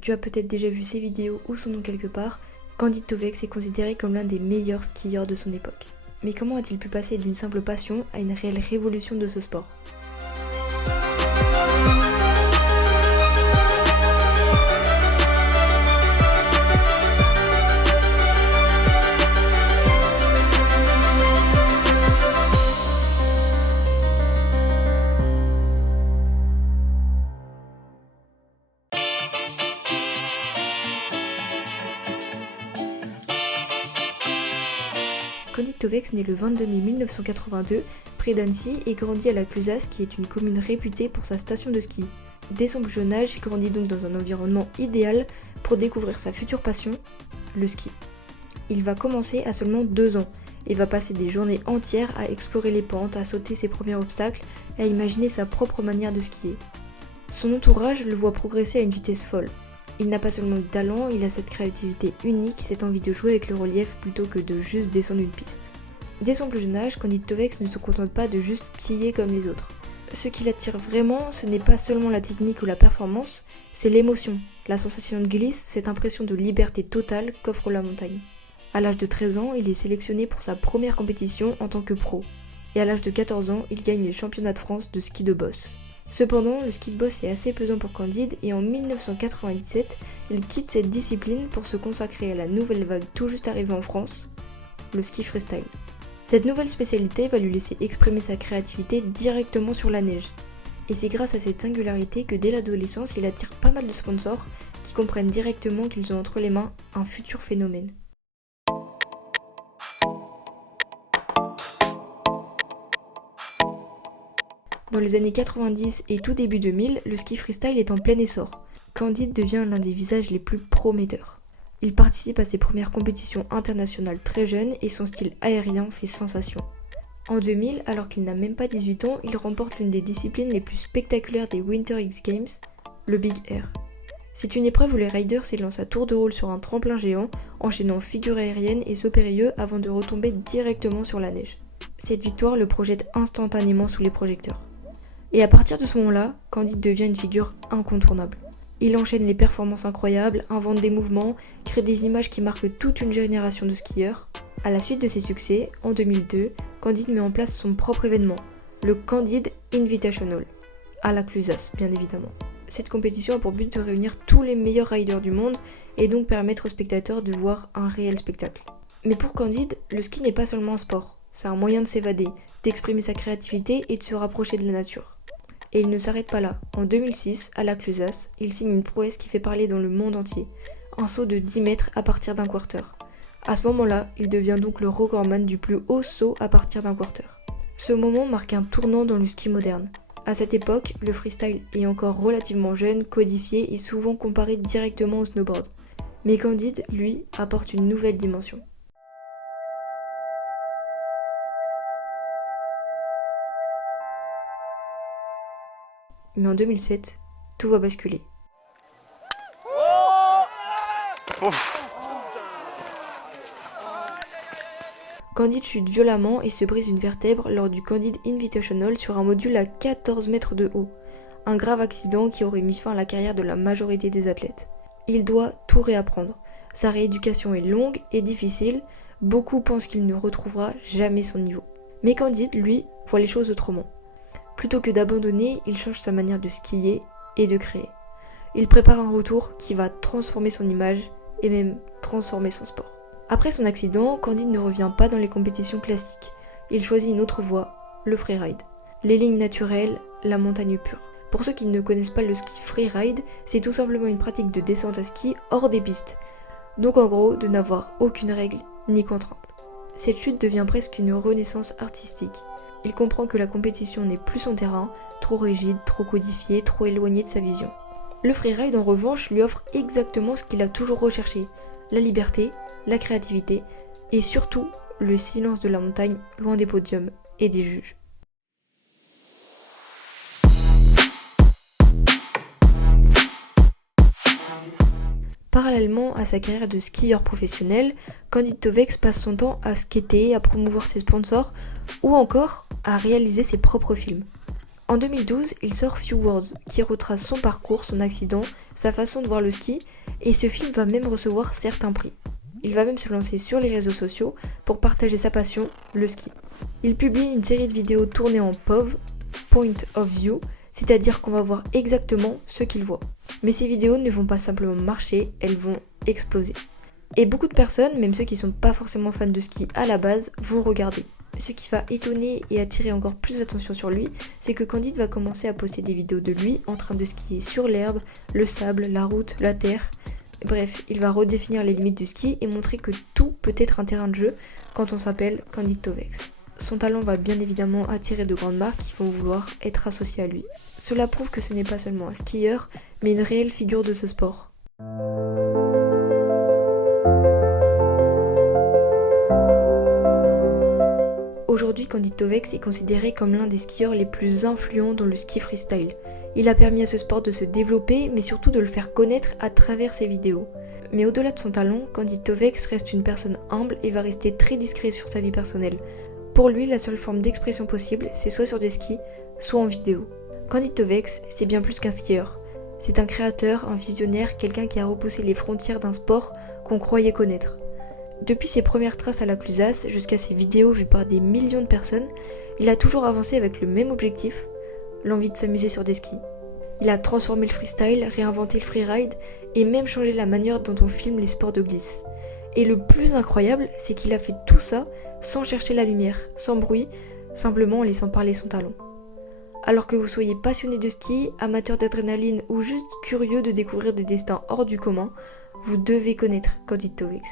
Tu as peut-être déjà vu ses vidéos ou son nom quelque part. Candide Tovex est considéré comme l'un des meilleurs skieurs de son époque. Mais comment a-t-il pu passer d'une simple passion à une réelle révolution de ce sport ? Candide Tovex naît le 22 mai 1982 près d'Annecy et grandit à la Clusaz qui est une commune réputée pour sa station de ski. Dès son plus jeune âge, il grandit donc dans un environnement idéal pour découvrir sa future passion, le ski. Il va commencer à seulement 2 ans et va passer des journées entières à explorer les pentes, à sauter ses premiers obstacles et à imaginer sa propre manière de skier. Son entourage le voit progresser à une vitesse folle. Il n'a pas seulement du talent, il a cette créativité unique, cette envie de jouer avec le relief plutôt que de juste descendre une piste. Dès son plus jeune âge, Candide Tovex ne se contente pas de juste skier comme les autres. Ce qui l'attire vraiment, ce n'est pas seulement la technique ou la performance, c'est l'émotion, la sensation de glisse, cette impression de liberté totale qu'offre la montagne. À l'âge de 13 ans, il est sélectionné pour sa première compétition en tant que pro. Et à l'âge de 14 ans, il gagne les championnats de France de ski de boss. Cependant, le ski de boss est assez pesant pour Candide et en 1997, il quitte cette discipline pour se consacrer à la nouvelle vague tout juste arrivée en France, le ski freestyle. Cette nouvelle spécialité va lui laisser exprimer sa créativité directement sur la neige. Et c'est grâce à cette singularité que dès l'adolescence, il attire pas mal de sponsors qui comprennent directement qu'ils ont entre les mains un futur phénomène. Dans les années 90 et tout début 2000, le ski freestyle est en plein essor. Candide devient l'un des visages les plus prometteurs. Il participe à ses premières compétitions internationales très jeune et son style aérien fait sensation. En 2000, alors qu'il n'a même pas 18 ans, il remporte l'une des disciplines les plus spectaculaires des Winter X Games, le Big Air. C'est une épreuve où les riders s'élancent à tour de rôle sur un tremplin géant, enchaînant figure aérienne et saut périlleux avant de retomber directement sur la neige. Cette victoire le projette instantanément sous les projecteurs. Et à partir de ce moment-là, Candide devient une figure incontournable. Il enchaîne les performances incroyables, invente des mouvements, crée des images qui marquent toute une génération de skieurs. À la suite de ses succès, en 2002, Candide met en place son propre événement, le Candide Invitational, à la Clusaz bien évidemment. Cette compétition a pour but de réunir tous les meilleurs riders du monde et donc permettre aux spectateurs de voir un réel spectacle. Mais pour Candide, le ski n'est pas seulement un sport, c'est un moyen de s'évader, d'exprimer sa créativité et de se rapprocher de la nature. Et il ne s'arrête pas là. En 2006, à la Clusaz, il signe une prouesse qui fait parler dans le monde entier. Un saut de 10 mètres à partir d'un quarter. À ce moment-là, il devient donc le recordman du plus haut saut à partir d'un quarter. Ce moment marque un tournant dans le ski moderne. À cette époque, le freestyle est encore relativement jeune, codifié et souvent comparé directement au snowboard. Mais Candide, lui, apporte une nouvelle dimension. Mais en 2007, tout va basculer. Candide chute violemment et se brise une vertèbre lors du Candide Invitational sur un module à 14 mètres de haut. Un grave accident qui aurait mis fin à la carrière de la majorité des athlètes. Il doit tout réapprendre. Sa rééducation est longue et difficile, beaucoup pensent qu'il ne retrouvera jamais son niveau. Mais Candide, lui, voit les choses autrement. Plutôt que d'abandonner, il change sa manière de skier et de créer. Il prépare un retour qui va transformer son image et même transformer son sport. Après son accident, Candide ne revient pas dans les compétitions classiques. Il choisit une autre voie, le freeride. Les lignes naturelles, la montagne pure. Pour ceux qui ne connaissent pas le ski freeride, c'est tout simplement une pratique de descente à ski hors des pistes. Donc en gros, de n'avoir aucune règle ni contrainte. Cette chute devient presque une renaissance artistique. Il comprend que la compétition n'est plus son terrain, trop rigide, trop codifié, trop éloigné de sa vision. Le freeride en revanche lui offre exactement ce qu'il a toujours recherché, la liberté, la créativité et surtout le silence de la montagne loin des podiums et des juges. Parallèlement à sa carrière de skieur professionnel, Candide Tovex passe son temps à skater, à promouvoir ses sponsors ou encore à réaliser ses propres films. En 2012, il sort Few Words, qui retrace son parcours, son accident, sa façon de voir le ski, et ce film va même recevoir certains prix. Il va même se lancer sur les réseaux sociaux pour partager sa passion, le ski. Il publie une série de vidéos tournées en POV, Point of View, c'est-à-dire qu'on va voir exactement ce qu'il voit. Mais ces vidéos ne vont pas simplement marcher, elles vont exploser. Et beaucoup de personnes, même ceux qui sont pas forcément fans de ski à la base, vont regarder. Ce qui va étonner et attirer encore plus l'attention sur lui, c'est que Candide va commencer à poster des vidéos de lui en train de skier sur l'herbe, le sable, la route, la terre. Bref, il va redéfinir les limites du ski et montrer que tout peut être un terrain de jeu quand on s'appelle Candide Tovex. Son talent va bien évidemment attirer de grandes marques qui vont vouloir être associées à lui. Cela prouve que ce n'est pas seulement un skieur, mais une réelle figure de ce sport. Aujourd'hui, Candide Tovex est considéré comme l'un des skieurs les plus influents dans le ski freestyle. Il a permis à ce sport de se développer, mais surtout de le faire connaître à travers ses vidéos. Mais au-delà de son talent, Candide Tovex reste une personne humble et va rester très discret sur sa vie personnelle. Pour lui, la seule forme d'expression possible, c'est soit sur des skis, soit en vidéo. Candide Tovex, c'est bien plus qu'un skieur. C'est un créateur, un visionnaire, quelqu'un qui a repoussé les frontières d'un sport qu'on croyait connaître. Depuis ses premières traces à la Clusaz jusqu'à ses vidéos vues par des millions de personnes, il a toujours avancé avec le même objectif, l'envie de s'amuser sur des skis. Il a transformé le freestyle, réinventé le freeride et même changé la manière dont on filme les sports de glisse. Et le plus incroyable, c'est qu'il a fait tout ça sans chercher la lumière, sans bruit, simplement en laissant parler son talent. Alors que vous soyez passionné de ski, amateur d'adrénaline ou juste curieux de découvrir des destins hors du commun, vous devez connaître Candide Tovex.